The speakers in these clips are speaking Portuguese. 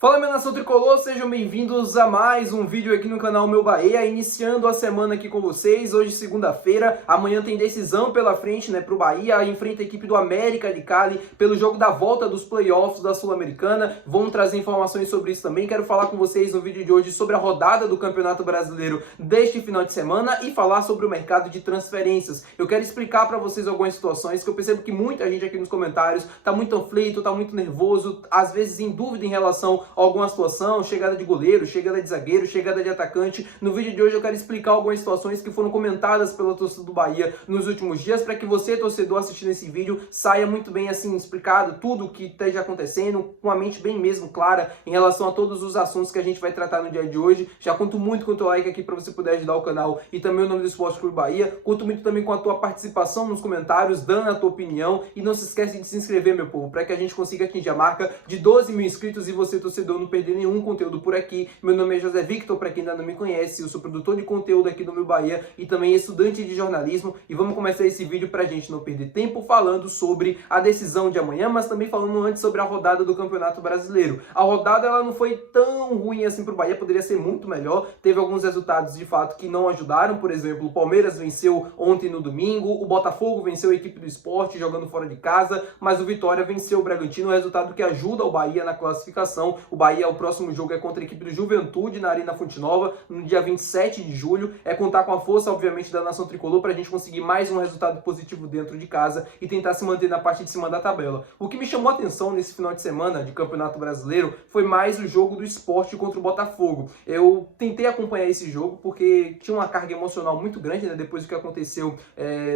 Fala, minha nação tricolor, sejam bem-vindos a mais um vídeo aqui no canal Meu Bahia, iniciando a semana aqui com vocês. Hoje, segunda-feira, amanhã tem decisão pela frente, né, pro Bahia, enfrenta a equipe do América de Cali pelo jogo da volta dos playoffs da Sul-Americana. Vamos trazer informações sobre isso também. Quero falar com vocês no vídeo de hoje sobre a rodada do Campeonato Brasileiro deste final de semana e falar sobre o mercado de transferências. Eu quero explicar para vocês algumas situações que eu percebo que muita gente aqui nos comentários tá muito aflito, tá muito nervoso, às vezes em dúvida em relação alguma situação, chegada de goleiro, chegada de zagueiro, chegada de atacante. No vídeo de hoje eu quero explicar algumas situações que foram comentadas pela torcida do Bahia nos últimos dias, para que você, torcedor, assistindo esse vídeo, saia muito bem assim explicado tudo o que esteja acontecendo, com a mente bem mesmo clara em relação a todos os assuntos que a gente vai tratar no dia de hoje. Já conto muito com o teu like aqui para você poder ajudar o canal e também o nome do Esporte Clube Bahia. Conto muito também com a tua participação nos comentários, dando a tua opinião, e não se esquece de se inscrever, meu povo, para que a gente consiga atingir a marca de 12 mil inscritos e você, torcedor, não perder nenhum conteúdo por aqui. Meu nome é José Victor, para quem ainda não me conhece, eu sou produtor de conteúdo aqui do Meu Bahia e também estudante de jornalismo, e vamos começar esse vídeo pra gente não perder tempo falando sobre a decisão de amanhã, mas também falando antes sobre a rodada do Campeonato Brasileiro. A rodada ela não foi tão ruim assim pro Bahia, poderia ser muito melhor, teve alguns resultados de fato que não ajudaram. Por exemplo, o Palmeiras venceu ontem no domingo, o Botafogo venceu a equipe do Sport jogando fora de casa, mas o Vitória venceu o Bragantino, um resultado que ajuda o Bahia na classificação. O Bahia, o próximo jogo é contra a equipe do Juventude na Arena Fonte Nova, no dia 27 de julho. É contar com a força, obviamente, da nação tricolor para a gente conseguir mais um resultado positivo dentro de casa e tentar se manter na parte de cima da tabela. O que me chamou a atenção nesse final de semana de Campeonato Brasileiro foi mais o jogo do Sport contra o Botafogo. Eu tentei acompanhar esse jogo porque tinha uma carga emocional muito grande, né, depois do que aconteceu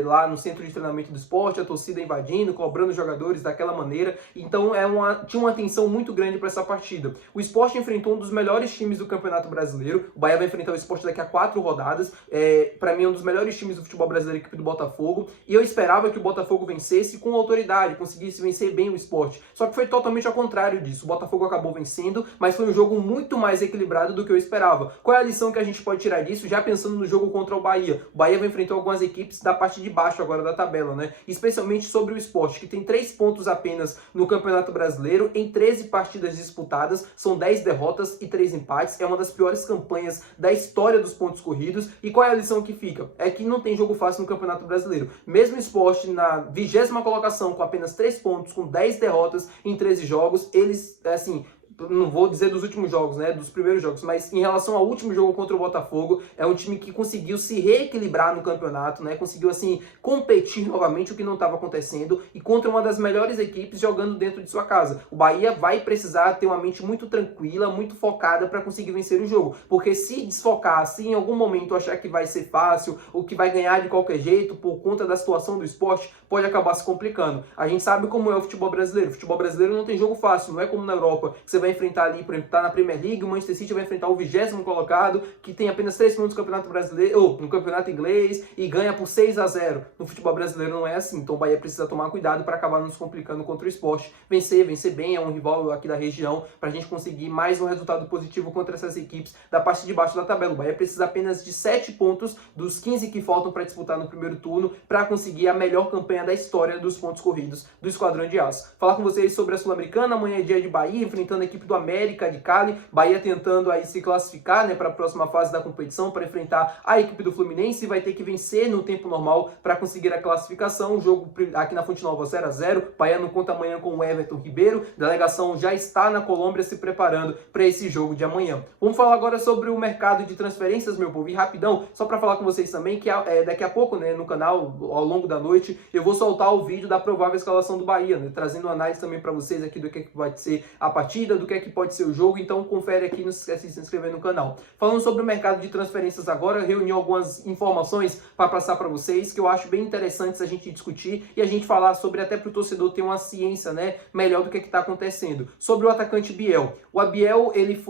lá no centro de treinamento do Sport, a torcida invadindo, cobrando os jogadores daquela maneira. Então tinha uma tensão muito grande para essa partida. O Sport enfrentou um dos melhores times do Campeonato Brasileiro. O Bahia vai enfrentar o Sport daqui a 4 rodadas. Para mim, é um dos melhores times do futebol brasileiro, a equipe do Botafogo. E eu esperava que o Botafogo vencesse com autoridade, conseguisse vencer bem o Sport. Só que foi totalmente ao contrário disso. O Botafogo acabou vencendo, mas foi um jogo muito mais equilibrado do que eu esperava. Qual é a lição que a gente pode tirar disso, já pensando no jogo contra o Bahia? O Bahia vai enfrentar algumas equipes da parte de baixo agora da tabela, né? Especialmente sobre o Sport, que tem 3 pontos apenas no Campeonato Brasileiro, em 13 partidas disputadas. São 10 derrotas e 3 empates. É uma das piores campanhas da história dos pontos corridos. E qual é a lição que fica? É que não tem jogo fácil no Campeonato Brasileiro. Mesmo o Sport na 20ª colocação, com apenas 3 pontos, com 10 derrotas em 13 jogos, eles, assim, não vou dizer dos últimos jogos, né, dos primeiros jogos, mas em relação ao último jogo contra o Botafogo, é um time que conseguiu se reequilibrar no campeonato, né, conseguiu, assim, competir novamente, o que não estava acontecendo, e contra uma das melhores equipes jogando dentro de sua casa. O Bahia vai precisar ter uma mente muito tranquila, muito focada para conseguir vencer o jogo, porque se desfocar, se em algum momento achar que vai ser fácil, ou que vai ganhar de qualquer jeito, por conta da situação do Sport, pode acabar se complicando. A gente sabe como é o futebol brasileiro. O futebol brasileiro não tem jogo fácil, não é como na Europa, que você vai enfrentar ali, por exemplo, tá na Premier League, o Manchester City vai enfrentar o 20º colocado, que tem apenas 3 pontos no Campeonato Brasileiro, ou no Campeonato Inglês, e ganha por 6-0. No futebol brasileiro não é assim, então o Bahia precisa tomar cuidado para acabar não se complicando contra o Sport. Vencer bem, é um rival aqui da região, para a gente conseguir mais um resultado positivo contra essas equipes da parte de baixo da tabela. O Bahia precisa apenas de 7 pontos dos 15 que faltam para disputar no primeiro turno, para conseguir a melhor campanha da história dos pontos corridos do Esquadrão de Aço. Falar com vocês sobre a Sul-Americana. Amanhã é dia de Bahia, enfrentando a equipe do América de Cali. Bahia tentando aí se classificar, né, para a próxima fase da competição, para enfrentar a equipe do Fluminense. Vai ter que vencer no tempo normal para conseguir a classificação. O jogo aqui na Fonte Nova 0-0. Bahia não conta amanhã com o Everton Ribeiro. A delegação já está na Colômbia se preparando para esse jogo de amanhã. Vamos falar agora sobre o mercado de transferências, meu povo. E rapidão, só para falar com vocês também que daqui a pouco, né, no canal, ao longo da noite, eu vou soltar o vídeo da provável escalação do Bahia, né, trazendo análise também para vocês aqui do que pode ser a partida, do que pode ser o jogo. Então confere aqui, não se esquece de se inscrever no canal. Falando sobre o mercado de transferências agora, eu reuni algumas informações para passar para vocês que eu acho bem interessantes a gente discutir e a gente falar sobre, até para o torcedor ter uma ciência, né, melhor do que está acontecendo. Sobre o atacante Biel. O Abiel, ele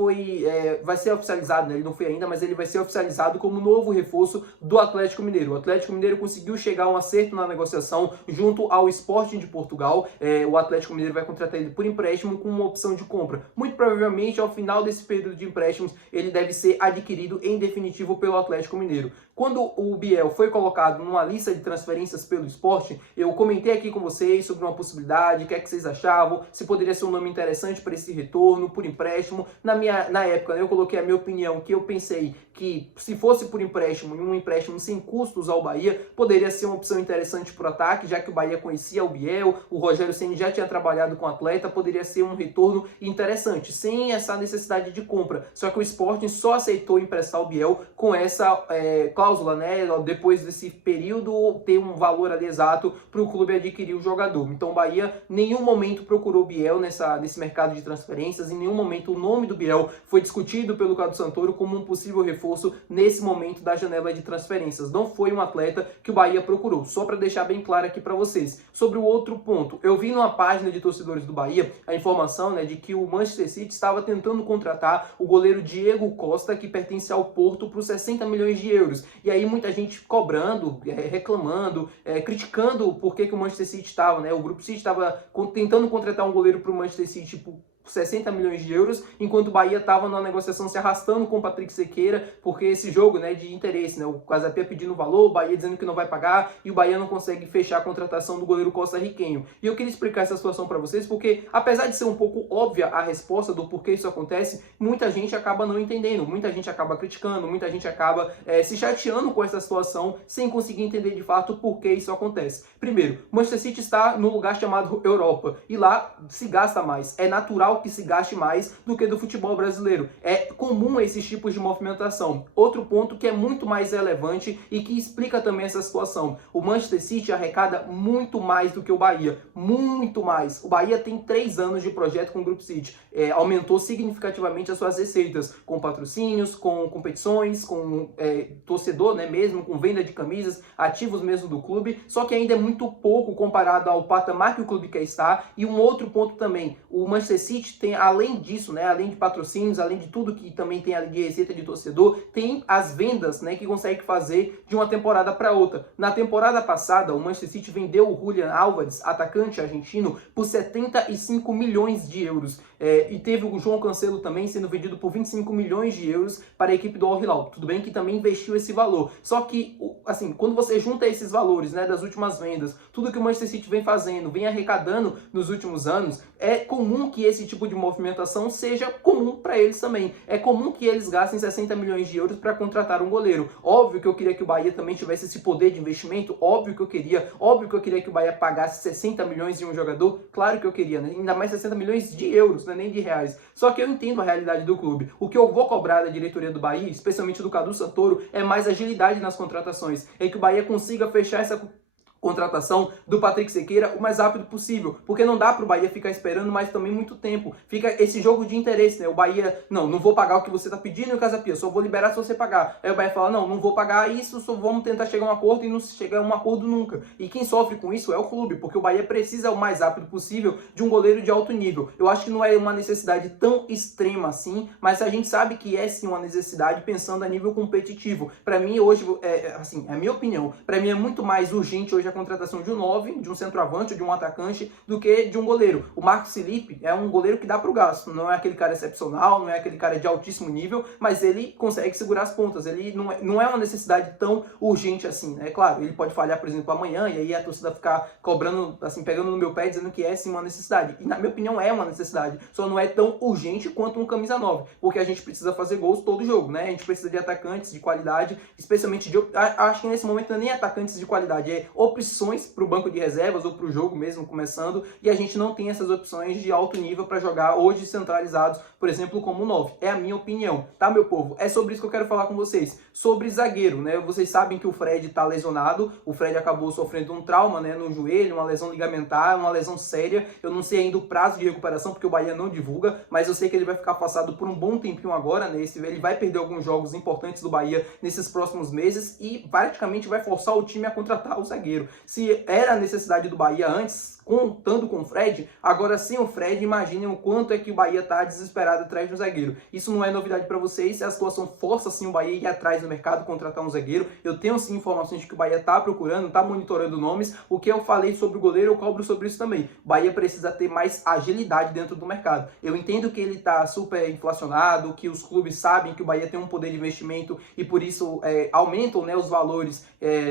vai ser oficializado, né, ele não foi ainda, mas ele vai ser oficializado como novo reforço do Atlético Mineiro. O Atlético Mineiro conseguiu chegar a um acerto na negociação junto ao Sporting de Portugal. O Atlético Mineiro vai contratar ele por empréstimo com uma opção de compra. compra. Muito provavelmente, ao final desse período de empréstimos, ele deve ser adquirido em definitivo pelo Atlético Mineiro. Quando o Biel foi colocado numa lista de transferências pelo Sport, eu comentei aqui com vocês sobre uma possibilidade, o que é que vocês achavam, se poderia ser um nome interessante para esse retorno, por empréstimo. Na época, eu coloquei a minha opinião, que eu pensei que se fosse por empréstimo, um empréstimo sem custos ao Bahia, poderia ser uma opção interessante para o ataque, já que o Bahia conhecia o Biel, o Rogério Ceni já tinha trabalhado com o atleta, poderia ser um retorno interessante, sem essa necessidade de compra. Só que o Sporting só aceitou emprestar o Biel com essa cláusula, né? Depois desse período, ter um valor ali exato para o clube adquirir o jogador. Então o Bahia em nenhum momento procurou o Biel nesse mercado de transferências, em nenhum momento o nome do Biel foi discutido pelo Cadu Santoro como um possível reforço nesse momento da janela de transferências. Não foi um atleta que o Bahia procurou, só para deixar bem claro aqui para vocês. Sobre o outro ponto, eu vi numa página de torcedores do Bahia a informação, né, de que o Manchester City estava tentando contratar o goleiro Diego Costa, que pertence ao Porto, por 60 milhões de euros. E aí muita gente cobrando, reclamando, criticando por que o Manchester City estava, né, o Grupo City estava tentando contratar um goleiro para o Manchester City por 60 milhões de euros, enquanto o Bahia estava numa negociação se arrastando com o Patrick Sequeira, porque esse jogo, né, de interesse, né, o Casapia pedindo valor, o Bahia dizendo que não vai pagar, e o Bahia não consegue fechar a contratação do goleiro costarriquenho. E eu queria explicar essa situação para vocês, porque apesar de ser um pouco óbvia a resposta do porquê isso acontece, muita gente acaba não entendendo, muita gente acaba criticando, muita gente acaba se chateando com essa situação, sem conseguir entender de fato por que isso acontece. Primeiro, o Manchester City está no lugar chamado Europa, e lá se gasta mais, é natural que se gaste mais do que do futebol brasileiro. É comum esses tipos de movimentação. Outro ponto que é muito mais relevante e que explica também essa situação. O Manchester City arrecada muito mais do que o Bahia. Muito mais. O Bahia tem 3 anos de projeto com o Grupo City. Aumentou significativamente as suas receitas, com patrocínios, com competições, com torcedor, né, mesmo, com venda de camisas, ativos mesmo do clube, só que ainda é muito pouco comparado ao patamar que o clube quer estar. E um outro ponto também, o Manchester City tem, além disso, né, além de patrocínios, além de tudo que também tem ali de receita de torcedor, tem as vendas, né, que consegue fazer de uma temporada para outra. Na temporada passada, o Manchester City vendeu o Julián Álvares, atacante argentino, por 75 milhões de euros. E teve o João Cancelo também sendo vendido por 25 milhões de euros para a equipe do Al Hilal. Tudo bem que também investiu esse valor. Só que, assim, quando você junta esses valores, né, das últimas vendas, tudo que o Manchester City vem fazendo, vem arrecadando nos últimos anos, é comum que esse tipo de movimentação seja comum para eles também. É comum que eles gastem 60 milhões de euros para contratar um goleiro. Óbvio que eu queria que o Bahia também tivesse esse poder de investimento, óbvio que eu queria que o Bahia pagasse 60 milhões em um jogador, claro que eu queria, né? Ainda mais 60 milhões de euros, não é nem de reais. Só que eu entendo a realidade do clube. O que eu vou cobrar da diretoria do Bahia, especialmente do Cadu Santoro, é mais agilidade nas contratações, é que o Bahia consiga fechar essa contratação do Patrick Sequeira o mais rápido possível, porque não dá para o Bahia ficar esperando mais também muito tempo. Fica esse jogo de interesse, né? O Bahia, não vou pagar o que você está pedindo, Casapia, só vou liberar se você pagar. Aí o Bahia fala, não vou pagar isso, só vamos tentar chegar a um acordo, e não chega a um acordo nunca. E quem sofre com isso é o clube, porque o Bahia precisa o mais rápido possível de um goleiro de alto nível. Eu acho que não é uma necessidade tão extrema assim, mas a gente sabe que é sim uma necessidade pensando a nível competitivo. Para mim hoje, assim, é a minha opinião, para mim é muito mais urgente hoje a contratação de um 9, de um centroavante, de um atacante, do que de um goleiro. O Marcos Felipe é um goleiro que dá pro gasto, não é aquele cara excepcional, não é aquele cara de altíssimo nível, mas ele consegue segurar as pontas, ele não é uma necessidade tão urgente assim, né? Claro, ele pode falhar, por exemplo, amanhã, e aí a torcida ficar cobrando, assim, pegando no meu pé, dizendo que é sim uma necessidade. E na minha opinião é uma necessidade, só não é tão urgente quanto um camisa 9, porque a gente precisa fazer gols todo jogo, né? A gente precisa de atacantes de qualidade, especialmente acho que nesse momento não é nem atacantes de qualidade, é opções para o banco de reservas ou para o jogo mesmo começando, e a gente não tem essas opções de alto nível para jogar hoje centralizados, por exemplo, como 9. É a minha opinião, tá, meu povo? É sobre isso que eu quero falar com vocês. Sobre zagueiro, né? Vocês sabem que o Fred tá lesionado, o Fred acabou sofrendo um trauma, né, no joelho, uma lesão ligamentar, uma lesão séria. Eu não sei ainda o prazo de recuperação, porque o Bahia não divulga, mas eu sei que ele vai ficar afastado por um bom tempinho agora, né? Ele vai perder alguns jogos importantes do Bahia nesses próximos meses e praticamente vai forçar o time a contratar o zagueiro. Se era a necessidade do Bahia antes, contando com o Fred, agora sem o Fred, imaginem o quanto é que o Bahia está desesperado atrás de um zagueiro. Isso não é novidade para vocês, a situação força sim o Bahia ir atrás do mercado, contratar um zagueiro. Eu tenho sim informações de que o Bahia está procurando, está monitorando nomes. O que eu falei sobre o goleiro, eu cobro sobre isso também. O Bahia precisa ter mais agilidade dentro do mercado. Eu entendo que ele está super inflacionado, que os clubes sabem que o Bahia tem um poder de investimento e por isso aumentam, né, os valores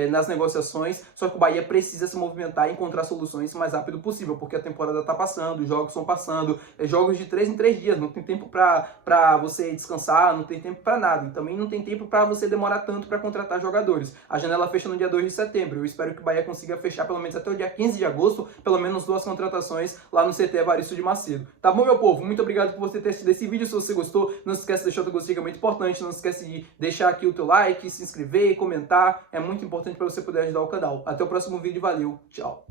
nas negociações, só que o Bahia precisa se movimentar e encontrar soluções o mais rápido possível, porque a temporada está passando, os jogos estão passando, jogos de 3 em 3 dias, não tem tempo para você descansar, não tem tempo para nada, e também não tem tempo para você demorar tanto para contratar jogadores. A janela fecha no dia 2 de setembro, eu espero que o Bahia consiga fechar pelo menos até o dia 15 de agosto, pelo menos 2 contratações lá no CT Evaristo de Macedo. Tá bom, meu povo? Muito obrigado por você ter assistido esse vídeo. Se você gostou, não se esquece de deixar o teu gostei, que é muito importante, não se esquece de deixar aqui o teu like, se inscrever, comentar, é muito importante para você poder ajudar o canal. Até o próximo vídeo, valeu, tchau!